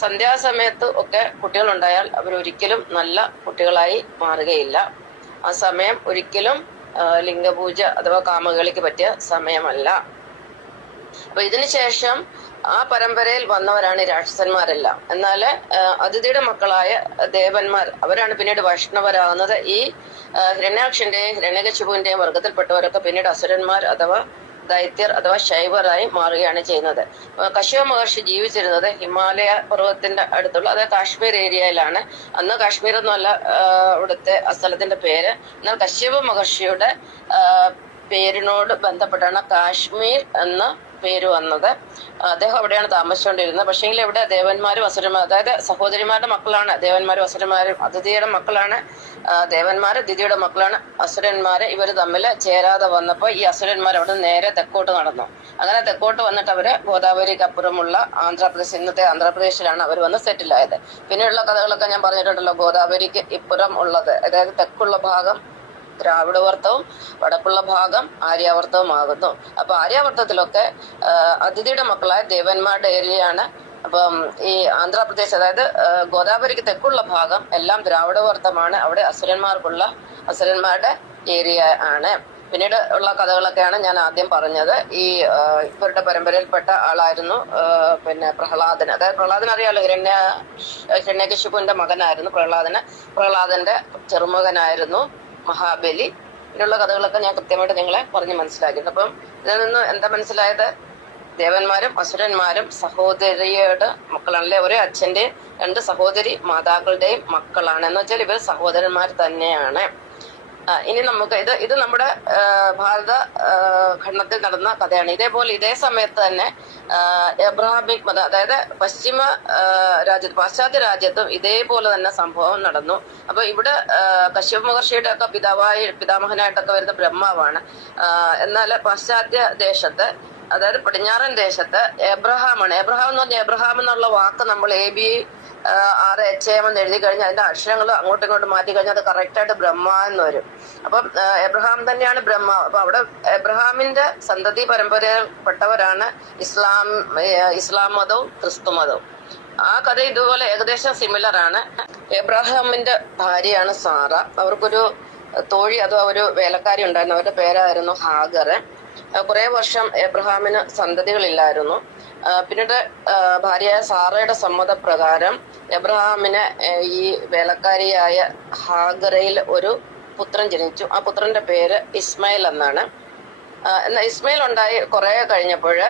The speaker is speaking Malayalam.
സന്ധ്യാസമയത്ത് ഒക്കെ കുട്ടികളുണ്ടായാൽ അവരൊരിക്കലും നല്ല കുട്ടികളായി മാറുകയില്ല. ആ സമയം ഒരിക്കലും ലിംഗപൂജ അഥവാ കാമകളിക്ക് പറ്റിയ സമയമല്ല. അപ്പൊ ഇതിനുശേഷം ആ പരമ്പരയിൽ വന്നവരാണ് ഈ രാക്ഷസന്മാരെല്ലാം. എന്നാൽ അതിഥിയുടെ മക്കളായ ദേവന്മാർ അവരാണ് പിന്നീട് വൈഷ്ണവരാകുന്നത്. ഈ ഹിരണ്യാക്ഷന്റെയും ഹിരണ്യകശിപുവിന്റെയും വർഗത്തിൽപ്പെട്ടവരൊക്കെ പിന്നീട് അസുരന്മാർ അഥവാ ദൈത്യർ അഥവാ ശൈവരായി മാറുകയാണ് ചെയ്യുന്നത്. കശ്യപ മഹർഷി ജീവിച്ചിരുന്നത് ഹിമാലയ പർവ്വതത്തിന്റെ അടുത്തുള്ള അതായത് കാശ്മീർ ഏരിയയിലാണ്. അന്ന് കാശ്മീർ എന്നല്ല അവിടുത്തെ ആ സ്ഥലത്തിന്റെ പേര്. എന്നാൽ കശ്യപ മഹർഷിയുടെ പേരിനോട് ബന്ധപ്പെട്ടാണ് കാശ്മീർ എന്ന പേര് വന്നത്. അദ്ദേഹം അവിടെയാണ് താമസിച്ചുകൊണ്ടിരുന്നത്. പക്ഷേങ്കിൽ ഇവിടെ ദേവന്മാരും അസുരന്മാരും അതായത് സഹോദരിമാരുടെ മക്കളാണ് ദേവന്മാരും അസുരന്മാരും. അതിഥിയുടെ മക്കളാണ് ദേവന്മാര്, ദിതിയുടെ മക്കളാണ് അസുരന്മാര്. ഇവർ തമ്മിൽ ചേരാതെ വന്നപ്പോൾ ഈ അസുരന്മാർ അവിടെ നേരെ തെക്കോട്ട് നടന്നു. അങ്ങനെ തെക്കോട്ട് വന്നിട്ട് അവര് ഗോദാവരിക്ക് അപ്പുറമുള്ള ആന്ധ്രാപ്രദേശ്, ഇന്നത്തെ ആന്ധ്രാപ്രദേശിലാണ് അവർ വന്ന് സെറ്റിലായത്. പിന്നെയുള്ള കഥകളൊക്കെ ഞാൻ പറഞ്ഞിട്ടുണ്ടല്ലോ. ഗോദാവരിക്ക് ഇപ്പുറം ഉള്ളത് അതായത് തെക്കുള്ള ഭാഗം ദ്രാവിഡവർത്തവും വടക്കുള്ള ഭാഗം ആര്യാവർത്തവുമാകുന്നു. അപ്പൊ ആര്യാവർത്തത്തിലൊക്കെ അതിഥിയുടെ മക്കളായ ദേവന്മാരുടെ ഏരിയയാണ്. അപ്പം ഈ ആന്ധ്രാപ്രദേശ് അതായത് ഗോദാവരിക്ക് തെക്കുള്ള ഭാഗം എല്ലാം ദ്രാവിഡവർത്തമാണ്. അവിടെ അസുരന്മാരുടെ ഏരിയ ആണ്. പിന്നീട് ഉള്ള കഥകളൊക്കെയാണ് ഞാൻ ആദ്യം പറഞ്ഞത്. ഈ ഇവരുടെ പരമ്പരയിൽപ്പെട്ട ആളായിരുന്നു പിന്നെ പ്രഹ്ലാദൻ. അതായത് പ്രഹ്ലാദൻ അറിയാലോ, ഹിരണ്യകശിപുവിന്റെ മകനായിരുന്നു പ്രഹ്ലാദന്റെ ചെറുമകനായിരുന്നു മഹാബലി. ഇതിനുള്ള കഥകളൊക്കെ ഞാൻ കൃത്യമായിട്ട് നിങ്ങളെ പറഞ്ഞ് മനസ്സിലാക്കിയിട്ടുണ്ട്. അപ്പം ഇതിൽ നിന്ന് എന്താ മനസ്സിലായത്? ദേവന്മാരും അസുരന്മാരും സഹോദരിയുടെ മക്കളാണല്ലേ. ഒരേ അച്ഛന്റെ രണ്ട് സഹോദരി മാതാക്കളുടെയും മക്കളാണ്. എന്ന് വെച്ചാൽ ഇവർ സഹോദരന്മാർ തന്നെയാണ്. ഇനി നമുക്ക് ഇത് നമ്മുടെ ഭാരത ഖണ്ഡത്തിൽ നടന്ന കഥയാണ്. ഇതേപോലെ ഇതേ സമയത്ത് തന്നെ എബ്രാഹിമിക് മതം അതായത് പാശ്ചാത്യ രാജ്യത്തും ഇതേപോലെ തന്നെ സംഭവം നടന്നു. അപ്പൊ ഇവിടെ കശ്യപ മഹർഷിയുടെ ഒക്കെ പിതാമഹനായിട്ടൊക്കെ വരുന്ന ബ്രഹ്മാവാണ്. എന്നാൽ പാശ്ചാത്യ ദേശത്ത് അതായത് പടിഞ്ഞാറൻ ദേശത്ത് എബ്രഹാമാണ്. എബ്രഹാം എന്ന് പറഞ്ഞാൽ എബ്രഹാം എന്നുള്ള വാക്ക് നമ്മൾ ABRHAM എന്ന് എഴുതി കഴിഞ്ഞാൽ അതിന്റെ അക്ഷരങ്ങൾ അങ്ങോട്ടും ഇങ്ങോട്ടും മാറ്റി കഴിഞ്ഞാൽ അത് കറക്റ്റായിട്ട് ബ്രഹ്മ എന്ന് വരും. അപ്പം എബ്രഹാം തന്നെയാണ് ബ്രഹ്മ. അപ്പൊ അവിടെ എബ്രഹാമിന്റെ സന്തതി പരമ്പരയിൽപ്പെട്ടവരാണ് ഇസ്ലാം മതവും ക്രിസ്തു മതവും. ആ കഥ ഇതുപോലെ ഏകദേശം സിമിലർ ആണ്. എബ്രഹാമിന്റെ ഭാര്യയാണ് സാറ. അവർക്കൊരു തോഴി അഥവാ ഒരു വേലക്കാരി ഉണ്ടായിരുന്നു. അവരുടെ പേരായിരുന്നു ഹാഗർ. കുറെ വർഷം എബ്രഹാമിന് സന്തതികളില്ലായിരുന്നു. പിന്നീട് ഭാര്യയായ സാറയുടെ സമ്മതപ്രകാരം എബ്രഹാമിന് ഈ വേലക്കാരിയായ ഹാഗറയിൽ ഒരു പുത്രൻ ജനിച്ചു. ആ പുത്രന്റെ പേര് ഇസ്മായിൽ എന്നാണ്. എന്നാൽ ഇസ്മായിൽ ഉണ്ടായി കുറെ കഴിഞ്ഞപ്പോൾ